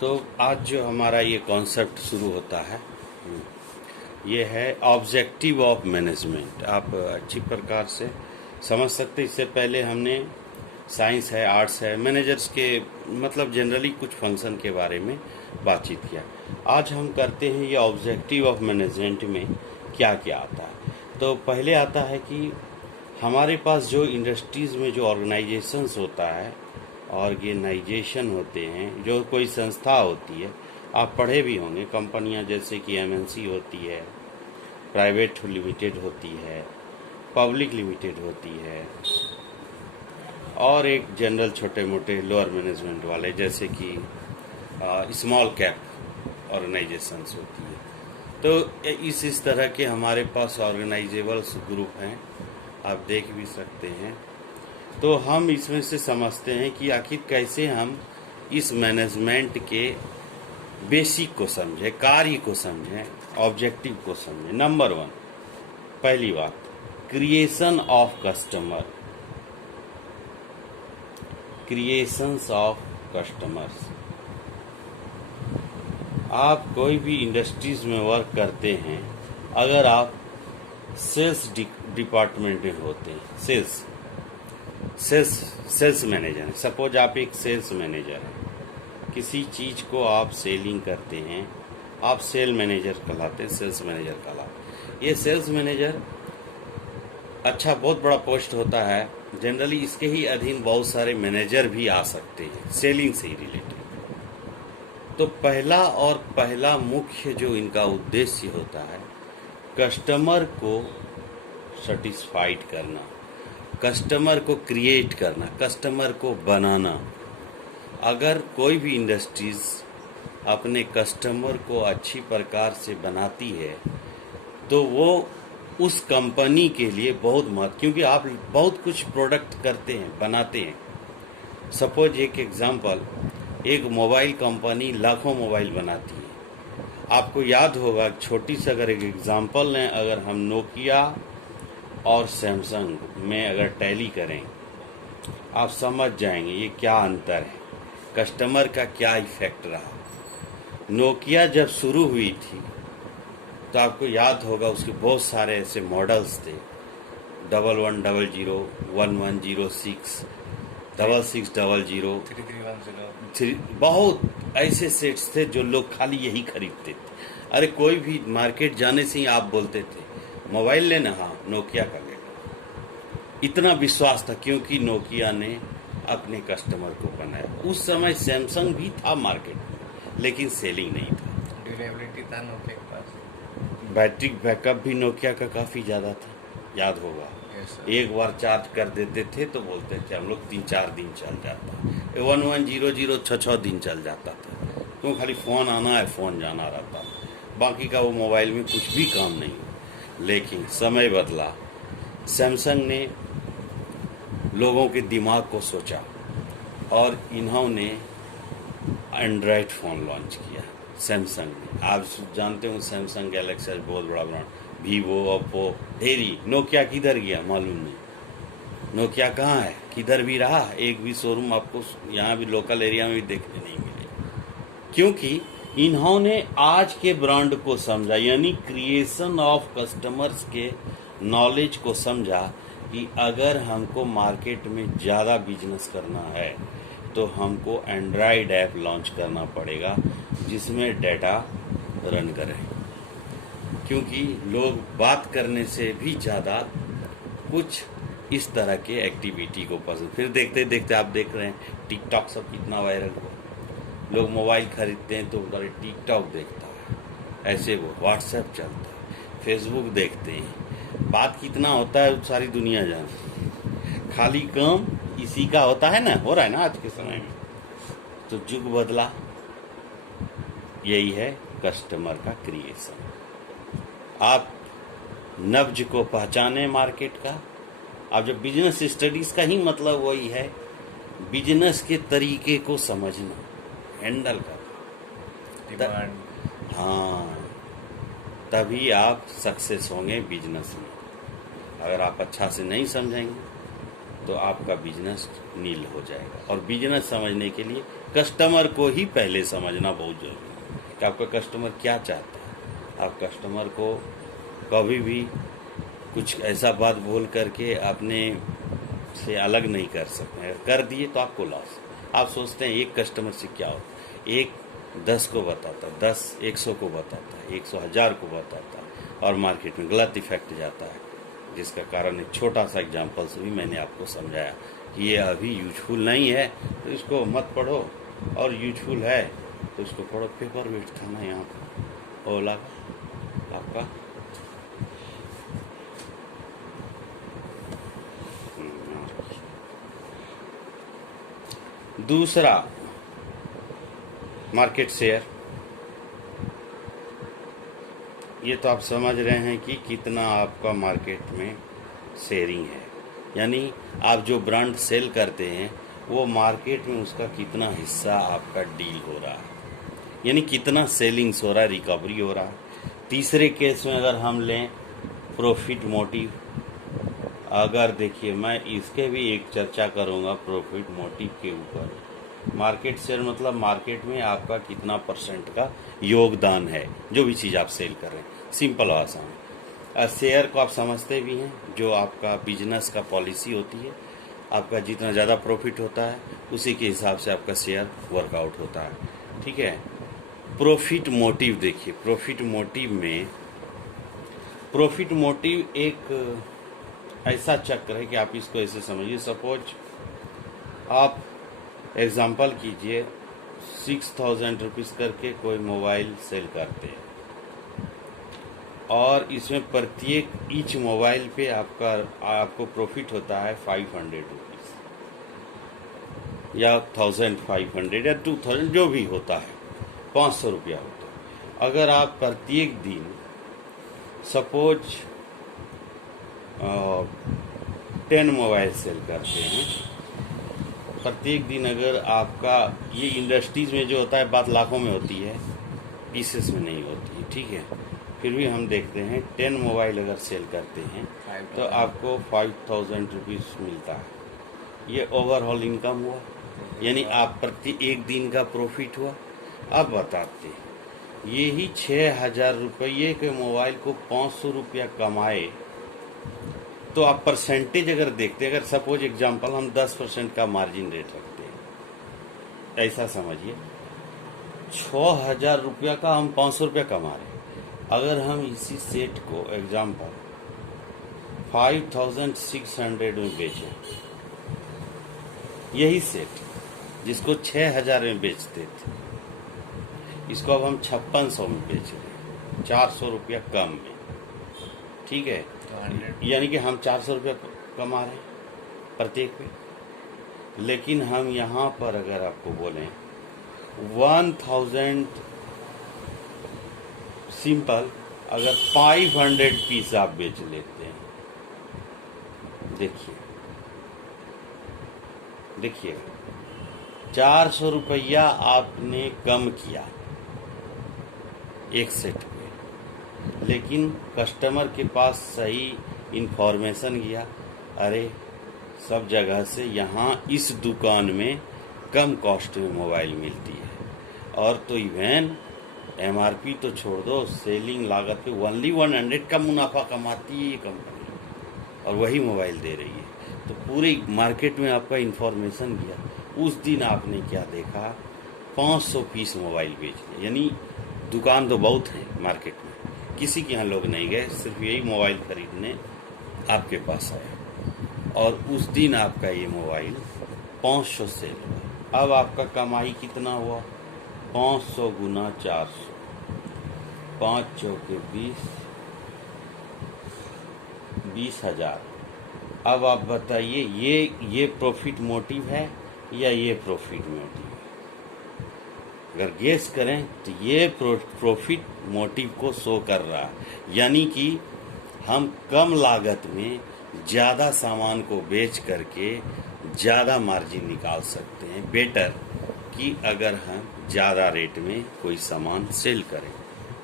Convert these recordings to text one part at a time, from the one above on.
तो आज जो हमारा ये कॉन्सेप्ट शुरू होता है ये है ऑब्जेक्टिव ऑफ मैनेजमेंट। आप अच्छी प्रकार से समझ सकते। इससे पहले हमने साइंस है, आर्ट्स है, मैनेजर्स के मतलब जनरली कुछ फंक्शन के बारे में बातचीत किया। आज हम करते हैं ये ऑब्जेक्टिव ऑफ मैनेजमेंट में क्या क्या आता है। तो पहले आता है कि हमारे पास जो इंडस्ट्रीज़ में जो ऑर्गेनाइजेशंस होता है, ऑर्गेनाइजेशन होते हैं, जो कोई संस्था होती है, आप पढ़े भी होंगे, कंपनियां जैसे कि एमएनसी होती है, प्राइवेट लिमिटेड होती है, पब्लिक लिमिटेड होती है, और एक जनरल छोटे मोटे लोअर मैनेजमेंट वाले जैसे कि स्मॉल कैप ऑर्गेनाइजेशंस होती है। तो इस तरह के हमारे पास ऑर्गेनाइजेबल्स ग्रुप हैं, आप देख भी सकते हैं। तो हम इसमें से समझते हैं कि आखिर कैसे हम इस मैनेजमेंट के बेसिक को समझें, कार्य को समझें, ऑब्जेक्टिव को समझें। नंबर 1, पहली बात, creation of customer, creations of customers. आप कोई भी इंडस्ट्रीज में वर्क करते हैं, अगर आप सेल्स डिपार्टमेंट में होते हैं, सेल्स मैनेजर हैं, सपोज आप एक सेल्स मैनेजर हैं, किसी चीज़ को आप सेलिंग करते हैं, आप सेल मैनेजर कहलाते हैं, सेल्स मैनेजर कहलाते। ये सेल्स मैनेजर अच्छा बहुत बड़ा पोस्ट होता है। जनरली इसके ही अधीन बहुत सारे मैनेजर भी आ सकते हैं सेलिंग से ही रिलेटेड। तो पहला मुख्य जो इनका उद्देश्य होता है, कस्टमर को सेटिस्फाइड करना, कस्टमर को क्रिएट करना, कस्टमर को बनाना। अगर कोई भी इंडस्ट्रीज अपने कस्टमर को अच्छी प्रकार से बनाती है तो वो उस कंपनी के लिए बहुत महत्व, क्योंकि आप बहुत कुछ प्रोडक्ट करते हैं, बनाते हैं। सपोज एक एग्जांपल, एक मोबाइल कंपनी लाखों मोबाइल बनाती है। आपको याद होगा, छोटी सी अगर एक एग्जांपल लें, अगर हम नोकिया और सैमसंग में अगर टैली करें, आप समझ जाएंगे ये क्या अंतर है, कस्टमर का क्या इफेक्ट रहा। नोकिया जब शुरू हुई थी तो आपको याद होगा उसके बहुत सारे ऐसे मॉडल्स थे, 1100, 1106, 6600, 3310, बहुत ऐसे सेट्स थे जो लोग खाली यही खरीदते थे। अरे कोई भी मार्केट जाने से ही आप बोलते थे मोबाइल लेना, हाँ नोकिया का लेना। इतना विश्वास था क्योंकि नोकिया ने अपने कस्टमर को बनाया। उस समय सैमसंग भी था मार्केट में, लेकिन सेलिंग नहीं था। ड्यूरेबिलिटी था नोकिया के पास, बैटरी बैकअप भी नोकिया का काफ़ी ज़्यादा था, याद होगा। एक बार चार्ज कर देते थे तो बोलते थे हम लोग 3-4 दिन चल जाता, 1100 6 दिन चल जाता था, क्यों खाली फ़ोन आना है, फ़ोन जाना रहता, बाकी का वो मोबाइल में कुछ भी काम नहीं। लेकिन समय बदला, सैमसंग ने लोगों के दिमाग को सोचा और इन्होंने एंड्रॉयड फ़ोन लॉन्च किया सैमसंग ने। आप जानते हो सैमसंग गैलेक्सी बहुत बड़ा ब्रांड, वीवो, ओप्पो, ढेरी। नोकिया किधर गया मालूम नहीं, नोकिया कहाँ है, किधर भी रहा, एक भी शोरूम आपको यहाँ भी लोकल एरिया में भी देखने नहीं मिले, क्योंकि इन्होंने आज के ब्रांड को समझा, यानी क्रिएशन ऑफ कस्टमर्स के नॉलेज को समझा कि अगर हमको मार्केट में ज़्यादा बिजनेस करना है तो हमको एंड्रॉयड ऐप लॉन्च करना पड़ेगा जिसमें डाटा रन करे, क्योंकि लोग बात करने से भी ज़्यादा कुछ इस तरह के एक्टिविटी को पसंद। फिर देखते देखते आप देख रहे हैं टिकटॉक सब कितना वायरल हुआ, लोग मोबाइल खरीदते हैं तो उधर टिकटॉक देखता है, ऐसे वो व्हाट्सएप चलता है, फेसबुक देखते हैं, बात कितना होता है सारी दुनिया जानती, खाली काम इसी का होता है ना, हो रहा है ना आज के समय में। तो युग बदला, यही है कस्टमर का क्रिएशन। आप नब्ज को पहचाने मार्केट का। अब जब बिजनेस स्टडीज का ही मतलब वही है, बिजनेस के तरीके को समझना, हैंडल करना, हाँ, तभी आप सक्सेस होंगे बिजनेस में। अगर आप अच्छा से नहीं समझेंगे तो आपका बिजनेस नील हो जाएगा। और बिजनेस समझने के लिए कस्टमर को ही पहले समझना बहुत जरूरी है कि आपका कस्टमर क्या चाहता है। आप कस्टमर को कभी भी कुछ ऐसा बात बोल करके अपने से अलग नहीं कर सकते। अगर कर दिए तो आपको लॉस। आप सोचते हैं एक कस्टमर से क्या हो, एक 10 को बताता, 10 100 को बताता, 100 1000 को बताता, और मार्केट में गलत इफेक्ट जाता है। जिसका कारण एक छोटा सा एग्जांपल से भी मैंने आपको समझाया कि ये अभी यूजफुल नहीं है तो इसको मत पढ़ो, और यूजफुल है तो इसको पढ़ो। पेपर वेट था ना यहाँ पर ओला का आपका। दूसरा मार्केट शेयर। ये तो आप समझ रहे हैं कि कितना आपका मार्केट में शेयरिंग है, यानी आप जो ब्रांड सेल करते हैं वो मार्केट में उसका कितना हिस्सा आपका डील हो रहा है, यानी कितना सेलिंग्स हो रहा है, रिकवरी हो रहा है। तीसरे केस में अगर हम लें प्रॉफिट मोटिव, अगर देखिए मैं इसके भी एक चर्चा करूंगा प्रॉफिट मोटिव के ऊपर। मार्केट शेयर मतलब मार्केट में आपका कितना % का योगदान है जो भी चीज़ आप सेल कर रहे हैं। सिंपल और आसान। शेयर को आप समझते भी हैं, जो आपका बिजनेस का पॉलिसी होती है। आपका जितना ज़्यादा प्रॉफिट होता है उसी के हिसाब से आपका शेयर वर्कआउट होता है, ठीक है। प्रॉफिट मोटिव देखिए, प्रॉफिट मोटिव में प्रॉफिट मोटिव एक ऐसा चक्र है कि आप इसको ऐसे समझिए। सपोज आप एग्जांपल कीजिए 6000 रुपीज़ करके कोई मोबाइल सेल करते हैं, और इसमें प्रत्येक ईच मोबाइल पे आपको प्रॉफिट होता है 500 रुपीज़ या 1500 या 2000, जो भी होता है 500 रुपया होता है। अगर आप प्रत्येक दिन सपोज 10 मोबाइल सेल करते हैं, प्रत्येक दिन अगर आपका, ये इंडस्ट्रीज में जो होता है बात लाखों में होती है, पीसेस में नहीं होती है, ठीक है। फिर भी हम देखते हैं 10 मोबाइल अगर सेल करते हैं तो आपको 5000 रुपीज़ मिलता है। ये ओवरऑल इनकम हुआ, यानी आप प्रति एक दिन का प्रॉफिट हुआ। अब बताते हैं यही 6000 रुपये के मोबाइल को 500 रुपया कमाए तो आप परसेंटेज अगर देखते हैं, अगर सपोज एग्जांपल हम 10% का मार्जिन रेट रखते हैं, ऐसा समझिए 6000 रुपया का हम 500 रुपया कमा रहे हैं। अगर हम इसी सेट को एग्जांपल 5600 में बेचें, यही सेट जिसको 6000 में बेचते थे, इसको अब हम 5600 में बेच रहे हैं, 400 रुपया कम में, ठीक है। यानी कि हम 400 रुपया कमा रहे हैं प्रत्येक पे। लेकिन हम यहाँ पर अगर आपको बोलें 1000 सिंपल, अगर 500 पीस आप बेच लेते हैं, देखिए 400 रुपया आपने कम किया एक सेट पे, लेकिन कस्टमर के पास सही इंफॉर्मेशन गया, अरे सब जगह से यहाँ इस दुकान में कम कॉस्ट में मोबाइल मिलती है, और तो इवन MRP तो छोड़ दो, सेलिंग लागत पे ओनली 100 का मुनाफा कमाती है ये कंपनी, और वही मोबाइल दे रही है। तो पूरी मार्केट में आपका इंफॉर्मेशन गया। उस दिन आपने क्या देखा, 500 पीस मोबाइल बेच लिया। यानी दुकान तो बहुत है मार्केट में, किसी के यहाँ लोग नहीं गए, सिर्फ यही मोबाइल खरीदने आपके पास आए, और उस दिन आपका ये मोबाइल 500 सेल हुआ। अब आपका कमाई कितना हुआ, 500 गुना 400, 5 चौके 20,000। अब आप बताइए ये प्रॉफिट मोटिव है या ये प्रॉफिट मोटिव है? अगर गेस करें तो ये प्रॉफिट मोटिव को शो कर रहा है, यानी कि हम कम लागत में ज़्यादा सामान को बेच करके ज़्यादा मार्जिन निकाल सकते हैं, बेटर कि अगर हम ज़्यादा रेट में कोई सामान सेल करें।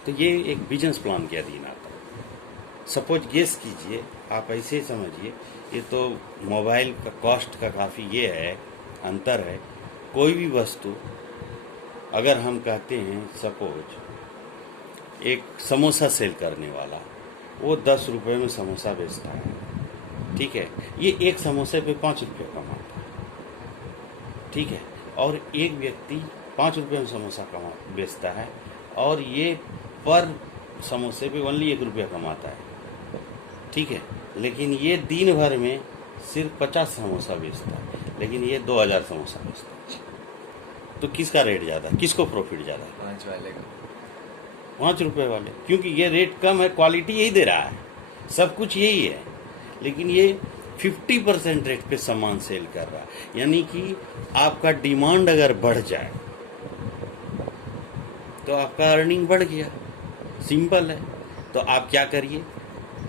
तो ये एक बिजनेस प्लान के अधीन आता है। सपोज गेस कीजिए, आप ऐसे समझिए, ये तो मोबाइल का कॉस्ट का काफ़ी ये है, अंतर है। कोई भी वस्तु अगर हम कहते हैं, सपोज एक समोसा सेल करने वाला, वो 10 रुपये में समोसा बेचता है, ठीक है, ये एक समोसे पे 5 रुपये कमाता है, ठीक है, और एक व्यक्ति 5 रुपये में समोसा बेचता है और ये पर समोसे पे ओनली 1 रुपया कमाता है, ठीक है, लेकिन ये दिन भर में सिर्फ 50 समोसा बेचता है, लेकिन ये 2000 समोसा बेचता है। तो किसका रेट ज़्यादा है, किसको प्रॉफिट ज़्यादा है? 5 वाले का। 5 रुपये वाले, क्योंकि ये रेट कम है, क्वालिटी यही दे रहा है, सब कुछ यही है, लेकिन ये 50% रेट पे सामान सेल कर रहा है। यानी कि आपका डिमांड अगर बढ़ जाए तो आपका अर्निंग बढ़ गया, सिंपल है। तो आप क्या करिए,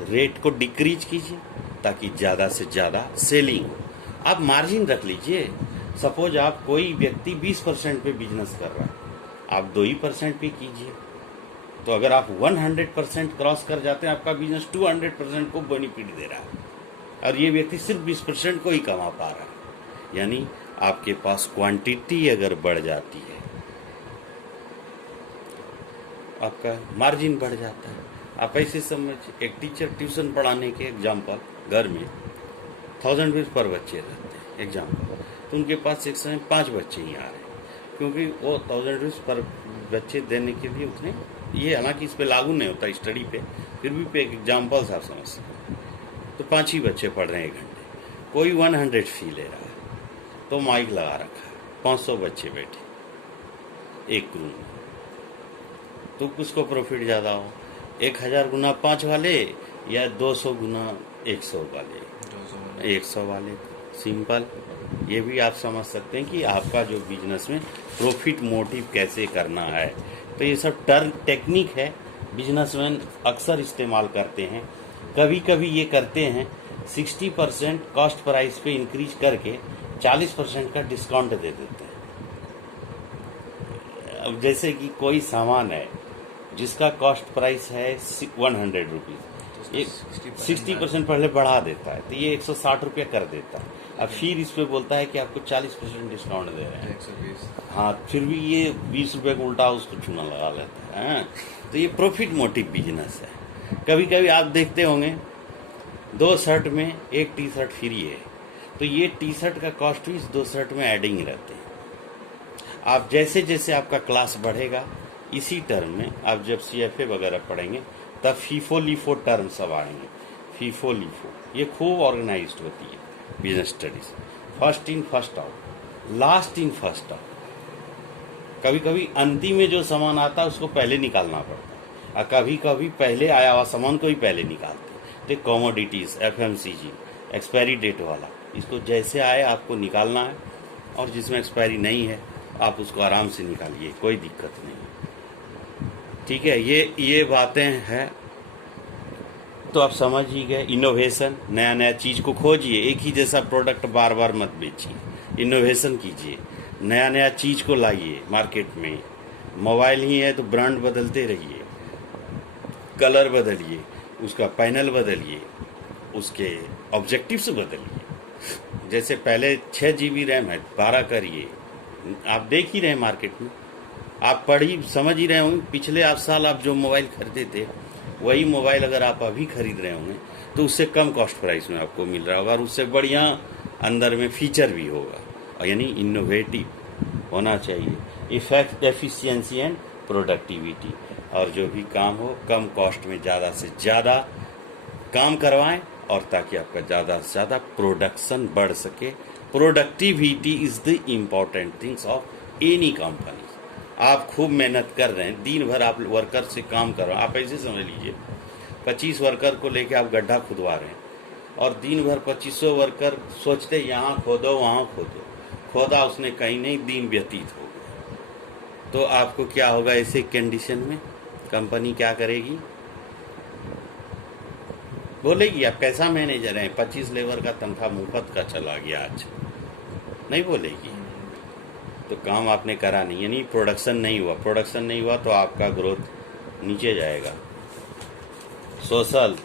रेट को डिक्रीज कीजिए ताकि ज़्यादा से ज़्यादा सेलिंग हो। आप मार्जिन रख लीजिए। सपोज आप कोई व्यक्ति 20% पे बिजनेस कर रहा है, आप 2% पे कीजिए। तो अगर आप 100% क्रॉस कर जाते हैं, आपका बिजनेस 200% को बेनिफिट दे रहा है और ये व्यक्ति सिर्फ 20% को ही कमा पा रहा है। यानी आपके पास क्वांटिटी अगर बढ़ जाती है, आपका मार्जिन बढ़ जाता है। आप ऐसे समझिए, एक टीचर ट्यूशन पढ़ाने के एग्जाम्पल, घर में 1000 रुपीज़ पर बच्चे रहते हैं एग्जाम्पल, तो उनके पास एक समय 5 बच्चे ही आ रहे हैं, क्योंकि वो 1000 रुपीज़ पर बच्चे देने के लिए उतने, ये हालांकि इस पे लागू नहीं होता स्टडी पे, फिर भी पे एक एग्जाम्पल आप समझ सकते हैं। तो 5 ही बच्चे पढ़ रहे हैं 1 घंटे, कोई 100 फी ले रहा है, तो माइक लगा रखा है, 500 बच्चे बैठे एक रूम में, तो किसको प्रॉफिट ज़्यादा हो, 1000 गुना 5 वाले या 200 गुना 100 वाले? 100 वाले। सिंपल। ये भी आप समझ सकते हैं कि आपका जो बिजनेस में प्रॉफिट मोटिव कैसे करना है। तो ये सब टर्म टेक्निक है, बिजनेसमैन अक्सर इस्तेमाल करते हैं। कभी कभी ये करते हैं 60% कॉस्ट प्राइस पे इंक्रीज करके 40% का डिस्काउंट दे देते हैं। अब जैसे कि कोई सामान है जिसका कॉस्ट प्राइस है 100 रुपीज़, 60% पहले बढ़ा देता है, तो ये 160 रुपया कर देता है। अब फिर इस पे बोलता है कि आपको 40% डिस्काउंट दे रहे हैं, 120। हाँ, फिर भी ये 20 रुपये को उल्टा उसको चूना लगा लेता है। तो ये प्रॉफिट मोटिव बिजनेस है। कभी कभी आप देखते होंगे 2 शर्ट में 1 टी शर्ट फ्री है, तो ये टी शर्ट का कॉस्ट भी इस 2 शर्ट में एडिंग रहते हैं। आप जैसे जैसे आपका क्लास बढ़ेगा, इसी टर्म में आप जब CFA वगैरह पढ़ेंगे तब फीफो लीफो टर्म सब आएंगे। फीफो लीफो ये खूब ऑर्गेनाइज्ड होती है business studies. First in first out, last in first out. कभी कभी अंतिम में जो सामान आता है उसको पहले निकालना पड़ता है, और कभी कभी पहले आया हुआ सामान को ही पहले निकालते हैं। तो कमोडिटीज, FMCG, एक्सपायरी डेट वाला, इसको जैसे आए आपको निकालना है, और जिसमें एक्सपायरी नहीं है आप उसको आराम से निकालिए, कोई दिक्कत नहीं। ठीक है, ये बातें हैं। तो आप समझ ही गए। इनोवेशन, नया नया चीज़ को खोजिए, एक ही जैसा प्रोडक्ट बार बार मत बेचिए, इनोवेशन कीजिए, नया नया चीज़ को लाइए मार्केट में। मोबाइल ही है तो ब्रांड बदलते रहिए, कलर बदलिए, उसका पैनल बदलिए, उसके ऑब्जेक्टिव्स बदलिए। जैसे पहले 6 GB रैम है, 12 करिए। आप देख ही रहे मार्केट में, आप पढ़ी समझ ही रहे होंगे। पिछले साल आप जो मोबाइल खरीदे थे, वही मोबाइल अगर आप अभी खरीद रहे होंगे तो उससे कम कॉस्ट प्राइस में आपको मिल रहा होगा, और उससे बढ़िया अंदर में फीचर भी होगा। और यानी इनोवेटिव होना चाहिए, इफेक्ट, एफिशिएंसी एंड प्रोडक्टिविटी। और जो भी काम हो कम कॉस्ट में ज़्यादा से ज़्यादा काम करवाएं, और ताकि आपका ज़्यादा से ज़्यादा प्रोडक्शन बढ़ सके। Productivity is the important things of any company. आप खूब मेहनत कर रहे हैं, दिन भर आप वर्कर से काम कर रहे हैं। आप ऐसे समझ लीजिए 25 वर्कर को लेके आप गड्ढा खुदवा रहे हैं, और दिन भर 2500 वर्कर सोचते यहाँ खोदो वहाँ खोदो, खोदा उसने कहीं नहीं, दिन व्यतीत हो गया। तो आपको क्या होगा ऐसे कंडीशन में? कंपनी क्या करेगी? बोलेगी आप कैसा मैनेजर हैं, 25 लेबर का तनख्वाह मुफ्त का चला गया आज, नहीं बोलेगी। तो काम आपने करा नहीं, यानी प्रोडक्शन नहीं हुआ। प्रोडक्शन नहीं हुआ तो आपका ग्रोथ नीचे जाएगा। सोशल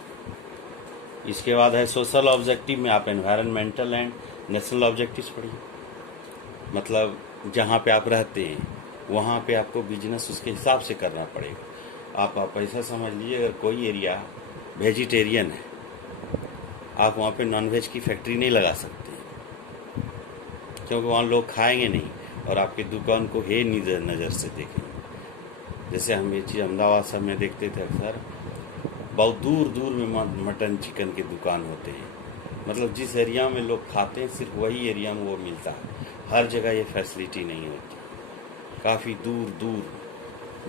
इसके बाद है सोशल ऑब्जेक्टिव में आप एनवायरनमेंटल एंड नेशनल ऑब्जेक्टिव्स पढ़िए। मतलब जहाँ पे आप रहते हैं वहाँ पे आपको बिजनेस उसके हिसाब से करना पड़ेगा। आप ऐसा समझ लीजिए, अगर कोई एरिया वेजिटेरियन है, आप वहाँ पे नॉनवेज की फैक्ट्री नहीं लगा सकते, क्योंकि वहाँ लोग खाएंगे नहीं और आपकी दुकान को हे नज़र से देखेंगे। जैसे हम ये चीज़ अहमदाबाद सब में देखते थे अक्सर, बहुत दूर दूर में मटन चिकन के दुकान होते हैं। मतलब जिस एरिया में लोग खाते हैं सिर्फ वही एरिया में वो मिलता है, हर जगह ये फैसिलिटी नहीं होती। काफ़ी दूर दूर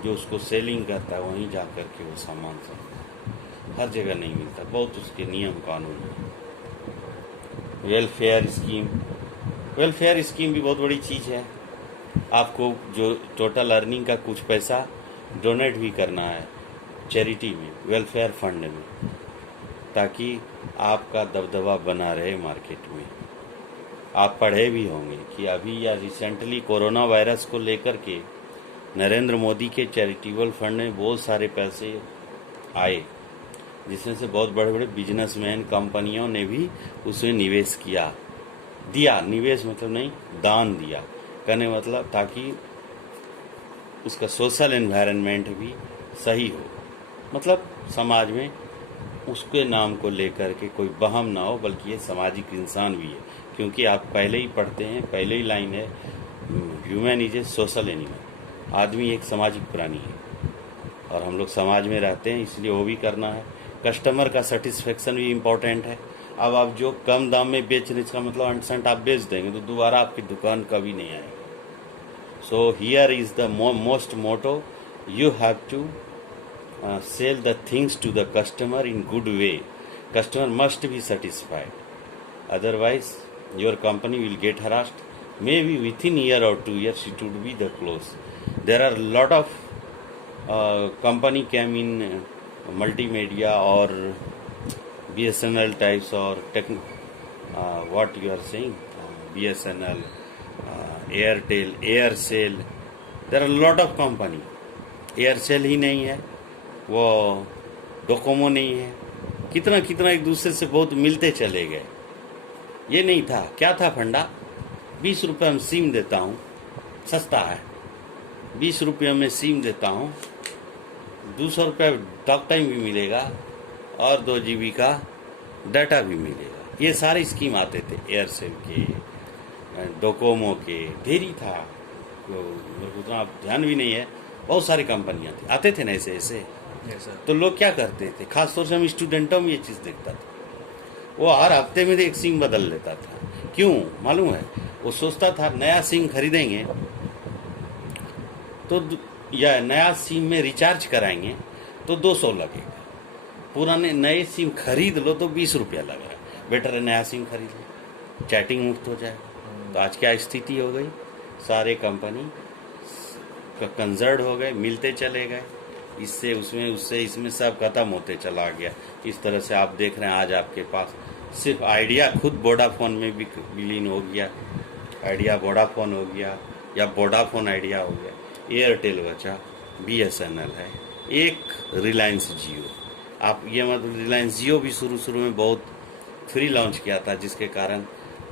जो उसको सेलिंग करता है वहीं जा कर के वो सामान सब हर जगह नहीं मिलता, बहुत उसके नियम कानून हैं। वेलफेयर स्कीम भी बहुत बड़ी चीज़ है। आपको जो टोटल अर्निंग का कुछ पैसा डोनेट भी करना है चैरिटी में, वेलफेयर फंड में, ताकि आपका दबदबा बना रहे मार्केट में। आप पढ़े भी होंगे कि अभी या रिसेंटली कोरोना वायरस को लेकर के नरेंद्र मोदी के चैरिटेबल फंड में बहुत सारे पैसे आए, जिसमें से बहुत बड़े बड़े बिजनेसमैन कंपनियों ने भी उसमें निवेश दिया। निवेश मतलब नहीं, दान दिया, कहने मतलब ताकि उसका सोशल एनवायरनमेंट भी सही हो। मतलब समाज में उसके नाम को लेकर के कोई बहम ना हो, बल्कि ये सामाजिक इंसान भी है। क्योंकि आप पहले ही पढ़ते हैं, पहले ही लाइन है, human is a social animal. आदमी एक सामाजिक प्राणी है और हम लोग समाज में रहते हैं, इसलिए वो भी करना है। कस्टमर का सेटिस्फेक्शन भी इम्पोर्टेंट है। अब आप जो कम दाम में बेच रहे, इसका मतलब 100% आप बेच देंगे तो दोबारा आपकी दुकान कभी नहीं आएगी। So here is the most motto, you have to sell the things to the customer in good way. Customer must be satisfied, otherwise your company will get harassed. Maybe within a year or 2 years it would be the close. There are a lot of company came in multimedia or BSNL types or what you are saying, BSNL, Airtel, Aircel. There are a lot of company. Aircel ही नहीं है, वो Docomo नहीं है, कितना कितना एक दूसरे से बहुत मिलते चले गए। ये नहीं था, क्या था फंडा, 20 रुपये में सिम देता हूँ, सस्ता है, 20 रुपये में सिम देता हूँ, 200 रुपये टॉक टाइम भी मिलेगा और 2 GB का डाटा भी मिलेगा। ये सारे स्कीम आते थे, एयरसेल के, डोकोमो के, ढेरी था, मेरे को उतना ध्यान भी नहीं है, बहुत सारी कंपनियाँ थी, आते थे ना ऐसे ऐसे। तो लोग क्या करते थे, खासतौर से हम स्टूडेंटों में ये चीज़ देखता था, वो हर हफ्ते में एक सिम बदल लेता था। क्यों मालूम है, वो सोचता था नया सिम खरीदेंगे तो, या नया सिम में रिचार्ज कराएंगे तो 200 लगेगा, पुराने नए सिम खरीद लो तो 20 रुपया लग रहा है, बेटर है नया सिम खरीद लो, चैटिंग मुक्त हो जाए। तो आज क्या स्थिति हो गई, सारे कंपनी कंजर्ड हो गए, मिलते चले गए, इससे उसमें उससे इसमें सब खत्म होते चला गया। इस तरह से आप देख रहे हैं आज आपके पास सिर्फ आइडिया खुद वोडाफोन में भी विलीन हो गया, आइडिया वोडाफोन हो गया या वोडाफोन आइडिया हो गया, एयरटेल बचा, BSNL है, एक रिलायंस जियो। आप ये मतलब रिलायंस जियो भी शुरू में बहुत फ्री लॉन्च किया था, जिसके कारण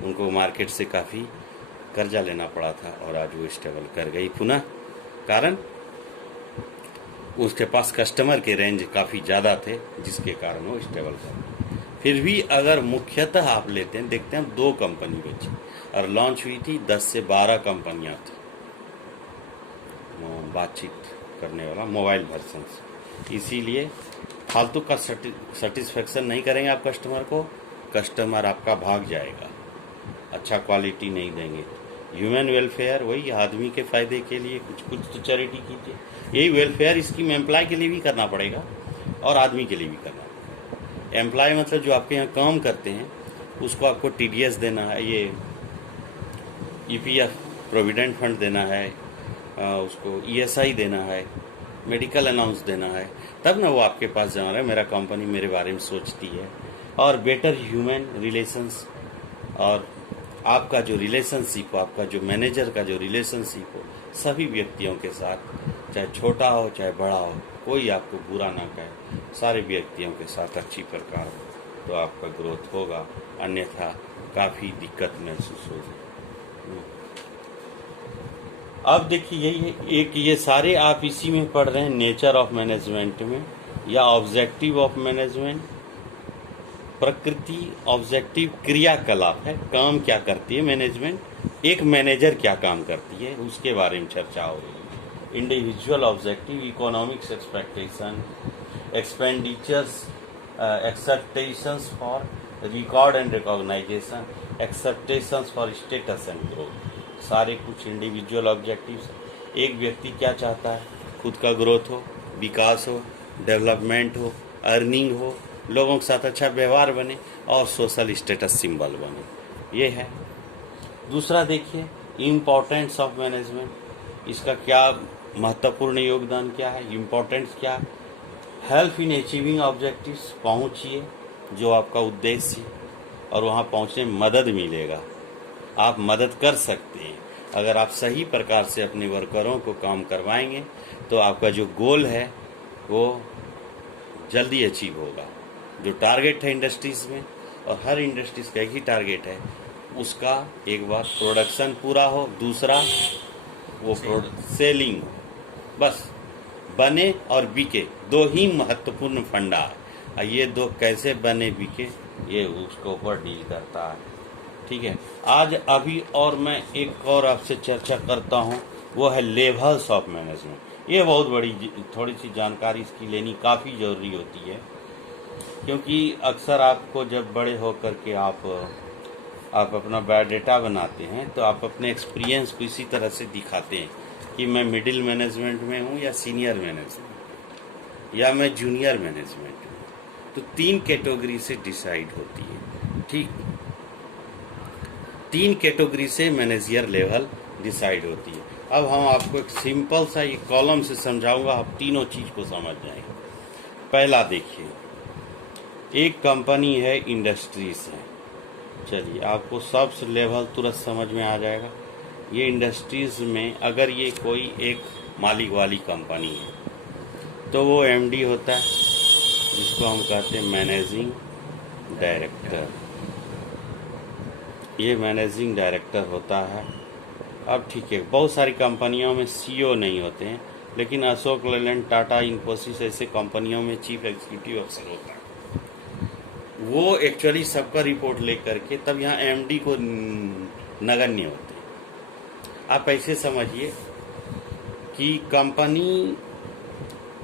उनको मार्केट से काफ़ी कर्जा लेना पड़ा था और आज वो स्टेबल कर गई पुनः, कारण उसके पास कस्टमर के रेंज काफ़ी ज़्यादा थे, जिसके कारण वो स्टेबल कर। फिर भी अगर मुख्यतः आप लेते हैं, देखते हैं 2 कंपनी बची और लॉन्च हुई थी, 10 से 12 कंपनियां थी बातचीत करने वाला मोबाइल वर्जन से। इसीलिए फालतू का सेटिस्फेक्शन नहीं करेंगे आप कस्टमर को, कस्टमर आपका भाग जाएगा, अच्छा क्वालिटी नहीं देंगे। ह्यूमन वेलफेयर, वही आदमी के फ़ायदे के लिए कुछ तो चैरिटी कीजिए। यही वेलफेयर स्कीम एम्प्लॉय के लिए भी करना पड़ेगा और आदमी के लिए भी करना पड़ेगा। एम्प्लॉय मतलब जो आपके यहाँ काम करते हैं उसको आपको TDS देना है, ये EPF प्रोविडेंट फंड देना है, उसको ESI देना है, मेडिकल अलाउंस देना है, तब ना वो आपके पास जमा रहे, मेरा कंपनी मेरे बारे में सोचती है। और बेटर ह्यूमन रिलेशंस, और आपका जो रिलेशनशिप हो, आपका जो मैनेजर का जो रिलेशनशिप हो सभी व्यक्तियों के साथ, चाहे छोटा हो चाहे बड़ा हो, कोई आपको बुरा ना कहे, सारे व्यक्तियों के साथ अच्छी प्रकार हो। तो आपका ग्रोथ होगा, अन्यथा काफ़ी दिक्कत महसूस होगी। अब देखिए यही है, एक ये सारे आप इसी में पढ़ रहे हैं, नेचर ऑफ मैनेजमेंट में या ऑब्जेक्टिव ऑफ मैनेजमेंट। प्रकृति ऑब्जेक्टिव क्रियाकलाप है, काम क्या करती है मैनेजमेंट, एक मैनेजर क्या काम करती है उसके बारे में चर्चा होगी। Individual objective, economics expectation, expenditures, expectations for record and recognisation, expectations for status and growth, सारे कुछ इंडिविजुअल ऑब्जेक्टिव्स। एक व्यक्ति क्या चाहता है, खुद का ग्रोथ हो, विकास हो, डेवलपमेंट हो, अर्निंग हो, लोगों के साथ अच्छा व्यवहार बने और सोशल स्टेटस सिंबल बने, ये है। दूसरा देखिए इम्पोर्टेंस ऑफ मैनेजमेंट, इसका क्या महत्वपूर्ण योगदान क्या है, इम्पोर्टेंस क्या है। हेल्प इन अचीविंग ऑब्जेक्टिव्स, पहुँचिए जो आपका उद्देश्य है और वहाँ पहुँचने में मदद मिलेगा, आप मदद कर सकते हैं। अगर आप सही प्रकार से अपने वर्करों को काम करवाएंगे तो आपका जो गोल है वो जल्दी अचीव होगा। जो टारगेट है इंडस्ट्रीज़ में, और हर इंडस्ट्रीज़ का एक ही टारगेट है, उसका एक बार प्रोडक्शन पूरा हो, दूसरा वो सेलिंग हो, बस बने और बिके, दो ही महत्वपूर्ण फंडा है। ये दो कैसे बने बिके ये उसके ऊपर डील करता है, ठीक है। आज अभी और मैं एक और आपसे चर्चा करता हूँ, वो है लेवल्स ऑफ मैनेजमेंट। ये बहुत बड़ी थोड़ी सी जानकारी इसकी लेनी काफ़ी ज़रूरी होती है, क्योंकि अक्सर आपको जब बड़े होकर के आप अपना बायोडाटा बनाते हैं तो आप अपने एक्सपीरियंस को इसी तरह से दिखाते हैं कि मैं मिडिल मैनेजमेंट में हूँ या सीनियर मैनेजमेंट या मैं जूनियर मैनेजमेंट हूँ। तो 3 कैटेगरी से डिसाइड होती है, ठीक। 3 कैटेगरी से मैनेजर लेवल डिसाइड होती है। अब हम आपको एक सिंपल सा ये कॉलम से समझाऊंगा, आप तीनों चीज़ को समझ जाएंगे। पहला देखिए, एक कंपनी है, इंडस्ट्रीज है। चलिए आपको सबसे लेवल तुरंत समझ में आ जाएगा। ये इंडस्ट्रीज में अगर ये कोई एक मालिक वाली कंपनी है तो वो एमडी होता है, जिसको हम कहते हैं मैनेजिंग डायरेक्टर। ये मैनेजिंग डायरेक्टर होता है। अब ठीक है, बहुत सारी कंपनियों में सीईओ नहीं होते हैं, लेकिन अशोक लेलैंड, टाटा, इन्फोसिस ऐसे कंपनियों में चीफ एग्जीक्यूटिव अफसर होता है। वो एक्चुअली सबका रिपोर्ट लेकर के तब यहाँ एमडी को नगण्य होते हैं। आप ऐसे समझिए कि कंपनी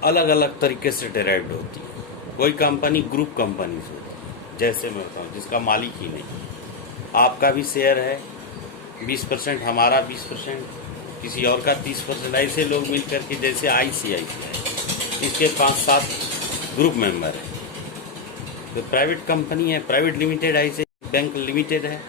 अलग अलग तरीके से डिराइव्ड होती है। कोई कंपनी ग्रुप कंपनीज होती है, जैसे मैं बताऊँ, जिसका मालिक ही नहीं, आपका भी शेयर है 20%, हमारा 20%, किसी और का 30%, ऐसे लोग मिल करके, जैसे ICICI, इसके 5-7 ग्रुप मेंबर हैं। तो प्राइवेट कंपनी है, प्राइवेट लिमिटेड है, ऐसे बैंक लिमिटेड है,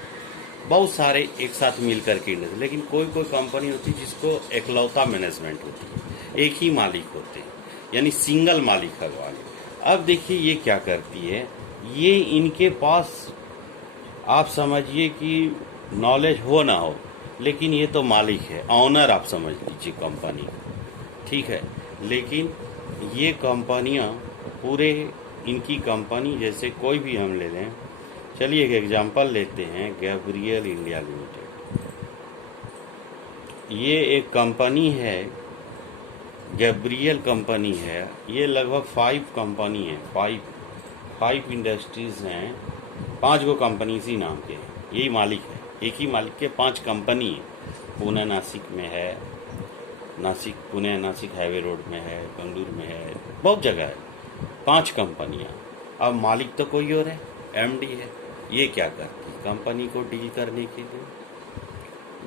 बहुत सारे एक साथ मिल करके। लेकिन कोई कोई कंपनी होती है जिसको एकलौता मैनेजमेंट होती है, एक ही मालिक होते हैं, यानी सिंगल मालिक है वाले। अब देखिए ये क्या करती है, ये इनके पास आप समझिए कि नॉलेज हो ना हो, लेकिन ये तो मालिक है, ऑनर आप समझ लीजिए कंपनी, ठीक है। लेकिन ये कंपनियां पूरे, इनकी कंपनी, जैसे कोई भी हम ले लें, चलिए एक एग्जांपल लेते हैं, गैब्रियल इंडिया लिमिटेड। ये एक कंपनी है, गैब्रियल कंपनी है। ये लगभग 5 कंपनी है, 5 इंडस्ट्रीज हैं, 5 गो कंपनी इसी नाम के हैं। यही मालिक है, एक ही मालिक के 5 कंपनी है। पुणे नासिक में है, पुणे नासिक हाईवे रोड में है, बेंगलुरु में है, बहुत जगह है, 5 कंपनियां। अब मालिक तो कोई और है, एमडी है। ये क्या करती है, कंपनी को डील करने के लिए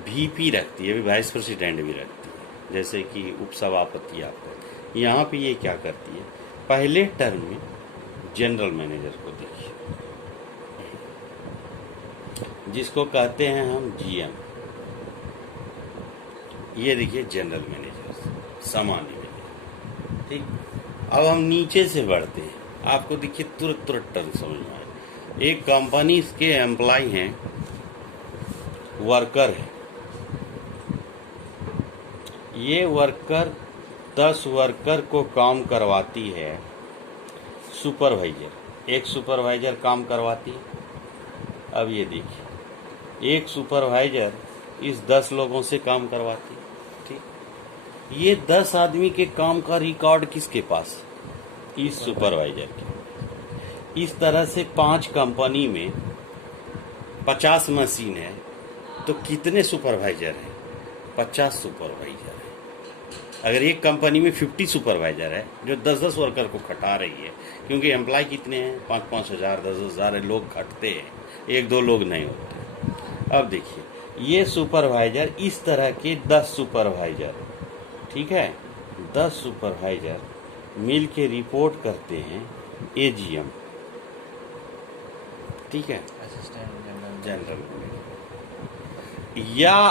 VP रखती है, वाइस प्रेसिडेंट भी रखती है, जैसे कि उपसभापति आपका। यहाँ पे ये क्या करती है, पहले टर्म में जनरल मैनेजर को देखिए, जिसको कहते हैं हम GM। ये देखिए जनरल मैनेजर, सामान्य मैनेजर, ठीक। अब हम नीचे से बढ़ते हैं, आपको देखिए तुरंत टर्म समझ में आए। एक कंपनी के एम्प्लॉय हैं, वर्कर है। ये वर्कर 10 वर्कर को काम करवाती है सुपरवाइजर, एक सुपरवाइजर काम करवाती है। अब ये देखिए, एक सुपरवाइजर इस 10 लोगों से काम करवाती है। ठीक, ये 10 आदमी के काम का रिकॉर्ड किसके पास? इस सुपरवाइजर के। इस तरह से 5 कंपनी में 50 मशीन है, तो कितने सुपरवाइजर हैं? 50 सुपरवाइजर है। अगर एक कंपनी में 50 सुपरवाइजर है जो 10-10 वर्कर को खटा रही है, क्योंकि एम्प्लॉय कितने हैं? 5-5 हज़ार, 10-10 हज़ार लोग खटते हैं, 1-2 लोग नहीं होते। अब देखिए, ये सुपरवाइजर इस तरह के 10 सुपरवाइजर, ठीक है, 10 सुपरवाइजर मिल के रिपोर्ट करते हैं एजीएम, ठीक है, असिस्टेंट जनरल, या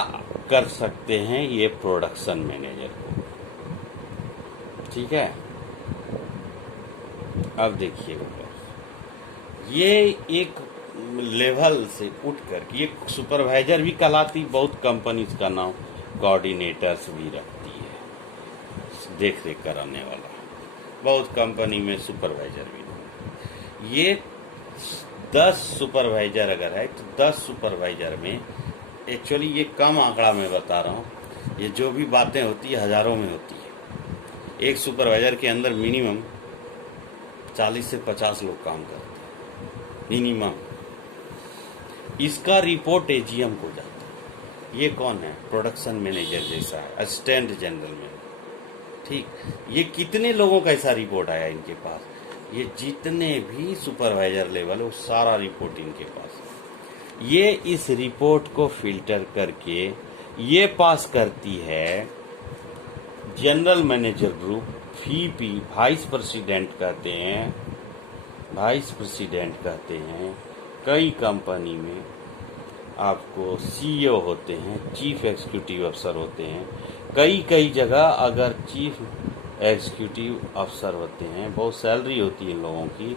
कर सकते हैं ये प्रोडक्शन मैनेजर को। ठीक है, अब देखिए, ये एक लेवल से उठ कर ये सुपरवाइजर भी कहलाती, बहुत कंपनीज का नाम कोऑर्डिनेटर्स भी रखती है, देख रेख कराने वाला, बहुत कंपनी में सुपरवाइजर भी। ये 10 सुपरवाइजर अगर है तो 10 सुपरवाइजर में, एक्चुअली ये कम आंकड़ा मैं बता रहा हूँ, ये जो भी बातें होती है हज़ारों में होती है। एक सुपरवाइजर के अंदर मिनिमम 40 से 50 लोग काम करते हैं मिनिमम। इसका रिपोर्ट एजीएम को जाता है। ये कौन है? प्रोडक्शन मैनेजर जैसा है, असिस्टेंट जनरल मैनेजर। ठीक, ये कितने लोगों का ऐसा रिपोर्ट आया इनके पास? ये जितने भी सुपरवाइजर लेवल है वो सारा रिपोर्ट इनके पास है। ये इस रिपोर्ट को फिल्टर करके ये पास करती है general manager group, VP, vice president कहते हैं, वाइस प्रेसिडेंट कहते हैं। कई कंपनी में आपको CEO होते हैं, चीफ एग्जीक्यूटिव अफसर होते हैं। कई जगह अगर चीफ एग्जीक्यूटिव अफसर होते हैं, बहुत सैलरी होती है इन लोगों की।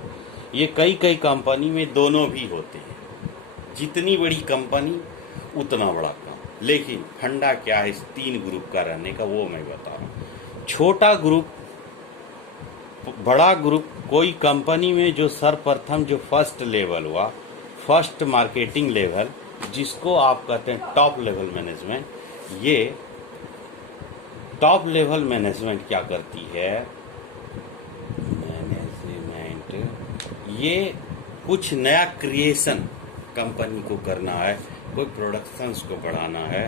ये कई कंपनी में दोनों भी होते हैं। जितनी बड़ी कंपनी उतना बड़ा काम। लेकिन फंडा क्या है इस 3 ग्रुप का रहने का, वो मैं बता रहा हूँ। छोटा ग्रुप, बड़ा ग्रुप, कोई कंपनी में जो सर्वप्रथम जो फर्स्ट लेवल हुआ, फर्स्ट मार्केटिंग लेवल, जिसको आप कहते हैं टॉप लेवल मैनेजमेंट। ये टॉप लेवल मैनेजमेंट क्या करती है? मैनेजमेंट, ये कुछ नया क्रिएशन कंपनी को करना है, कोई प्रोडक्शंस को बढ़ाना है,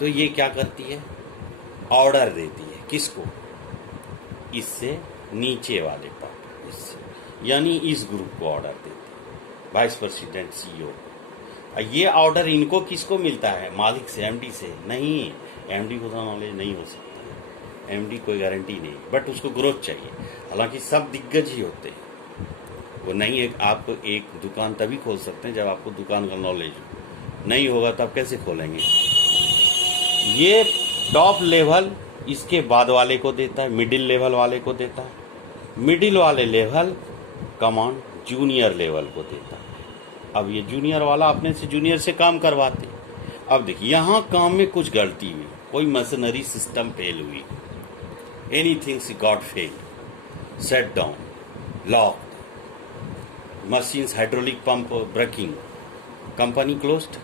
तो ये क्या करती है? ऑर्डर देती है। किसको? इससे नीचे वाले पार्ट, इससे, यानी इस ग्रुप को ऑर्डर देती है, वाइस प्रेसिडेंट, CEO। ये ऑर्डर इनको किसको मिलता है? मालिक से, MD से नहीं। MD को तो नॉलेज नहीं हो सकता है, MD कोई गारंटी नहीं, बट उसको ग्रोथ चाहिए। हालांकि सब दिग्गज ही होते हैं, वो नहीं। एक आपको एक दुकान तभी खोल सकते हैं जब आपको दुकान का नॉलेज हो, नहीं होगा तब कैसे खोलेंगे? ये टॉप लेवल इसके बाद वाले को देता है, मिडिल लेवल वाले को देता है, मिडिल वाले लेवल कमांड जूनियर लेवल को देता है। अब ये जूनियर वाला अपने से जूनियर से काम करवाते। अब देखिए, यहाँ काम में कुछ गलती हुई, कोई मशीनरी सिस्टम फेल हुई, anything got fail, set down, lock, machines, hydraulic pump breaking, company closed,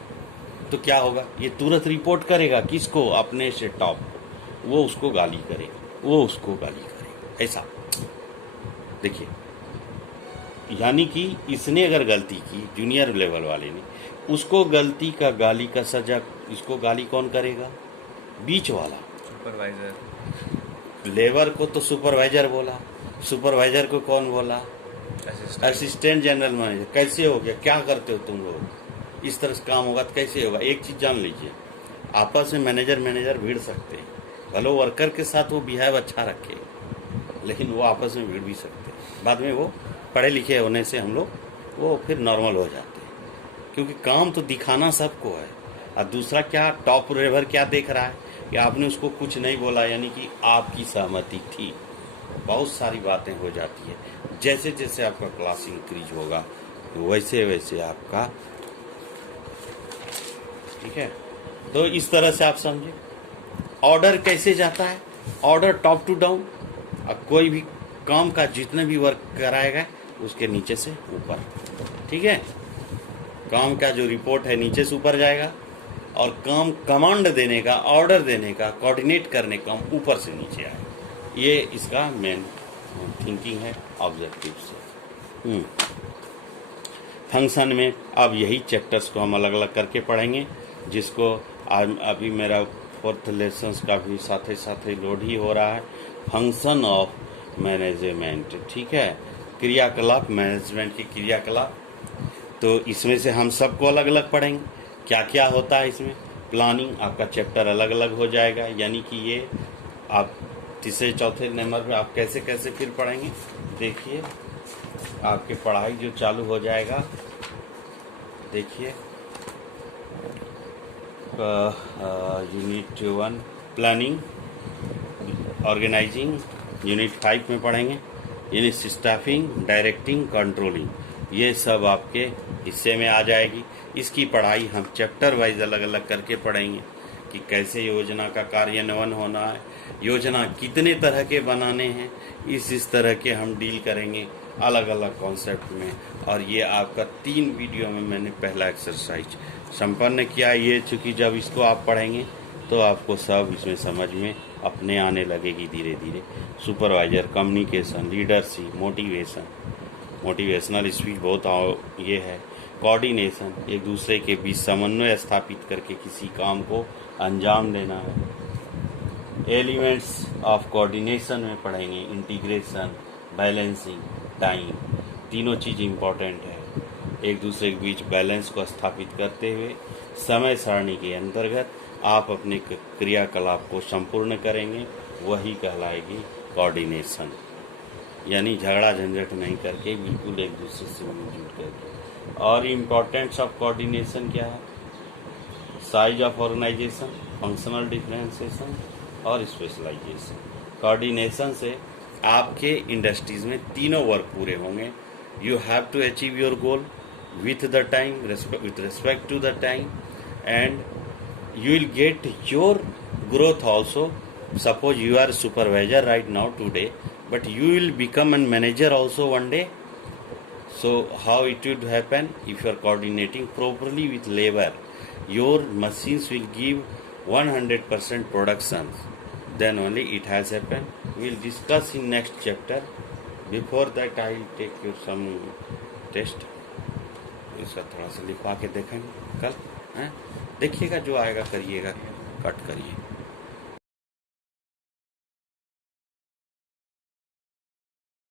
तो क्या होगा? ये तुरंत रिपोर्ट करेगा किसको? अपने से टॉप को। वो उसको गाली करेगा, वो उसको गाली करेगा, ऐसा। देखिए, यानी कि इसने अगर गलती की, जूनियर लेवल वाले ने, उसको गलती का गाली का सजा, इसको गाली कौन करेगा? बीच वाला सुपरवाइजर। लेबर को तो सुपरवाइजर बोला, सुपरवाइजर को कौन बोला? Assistant general manager. कैसे हो गया? क्या करते हो तुम लोग? इस तरह से काम होगा तो कैसे होगा? एक चीज जान लीजिए, आपस में मैनेजर भिड़ सकते हैं, भले वर्कर के साथ वो बिहेव अच्छा रखे, लेकिन वो आपस में भिड़ भी सकते हैं। बाद में वो पढ़े लिखे होने से हम लोग वो फिर नॉर्मल हो जाते हैं, क्योंकि काम तो दिखाना सबको है। और दूसरा क्या, टॉप लेवल क्या देख रहा है कि आपने उसको कुछ नहीं बोला, यानी कि आपकी सहमति थी। बहुत सारी बातें हो जाती है। जैसे जैसे आपका क्लास इंक्रीज होगा वैसे वैसे आपका, ठीक है। तो इस तरह से आप समझे ऑर्डर कैसे जाता है, ऑर्डर टॉप टू डाउन। कोई भी काम का जितने भी वर्क कराएगा उसके नीचे से ऊपर, ठीक है। काम का जो रिपोर्ट है नीचे से ऊपर जाएगा, और काम कमांड देने का, ऑर्डर देने का, कोऑर्डिनेट करने का काम ऊपर से नीचे आएगा। ये इसका मेन थिंकिंग है ऑब्जेक्टिव से। फंक्शन में अब यही चैप्टर्स को हम अलग अलग करके पढ़ेंगे, जिसको आज अभी मेरा 4th लेसन्स का भी साथ ही लोड ही हो रहा है। फंक्शन ऑफ मैनेजमेंट, ठीक है, क्रियाकलाप, मैनेजमेंट की क्रियाकलाप। तो इसमें से हम सबको अलग अलग पढ़ेंगे, क्या क्या होता है इसमें। प्लानिंग आपका चैप्टर अलग अलग हो जाएगा, यानी कि ये आप तीसरे चौथे नंबर पे आप कैसे कैसे फिर पढ़ेंगे। देखिए आपकी पढ़ाई जो चालू हो जाएगा, देखिए यूनिट 1 प्लानिंग ऑर्गेनाइजिंग, यूनिट 5 में पढ़ेंगे यूनिट स्टाफिंग, डायरेक्टिंग, कंट्रोलिंग, ये सब आपके हिस्से में आ जाएगी। इसकी पढ़ाई हम चैप्टर वाइज अलग अलग करके पढ़ेंगे कि कैसे योजना का कार्यान्वयन होना है, योजना कितने तरह के बनाने हैं, इस तरह के हम डील करेंगे अलग अलग कॉन्सेप्ट में। और ये आपका 3 वीडियो में मैंने पहला एक्सरसाइज संपन्न किया। ये चूँकि जब इसको आप पढ़ेंगे तो आपको सब इसमें समझ में अपने आने लगेगी धीरे धीरे। Supervisor, communication, leadership, motivational speech बहुत ये है, कोऑर्डिनेशन, एक दूसरे के बीच समन्वय स्थापित करके किसी काम को अंजाम देना है। एलिमेंट्स ऑफ कोऑर्डिनेशन में पढ़ेंगे इंटीग्रेशन, बैलेंसिंग, टाइम, तीनों चीज़ इम्पोर्टेंट है। एक दूसरे के बीच बैलेंस को स्थापित करते हुए समय सारणी के अंतर्गत आप अपने क्रियाकलाप को संपूर्ण करेंगे, वही कहलाएगी कोऑर्डिनेशन। यानी झगड़ा झंझट नहीं करके बिल्कुल एक दूसरे से मिलजुल करके। और इम्पोर्टेंस ऑफ कोऑर्डिनेशन क्या है, size of organisation, functional differentiation और स्पेशलाइजेशन। कोऑर्डिनेशन से आपके इंडस्ट्रीज में तीनों वर्क पूरे होंगे। You have to achieve your goal with the time, with respect to the time, and you will get your growth also. Suppose you are a supervisor right now today, but you will become a manager also one day. So how it would happen? If you are coordinating properly with labor, your machines will give 100% production. Then only it has happened. We will discuss in next chapter. Before that I will take you some test. इसका थोड़ा सा लिखवा के देखेंगे कल, हैं? देखिएगा, जो आएगा करिएगा, कट करिए।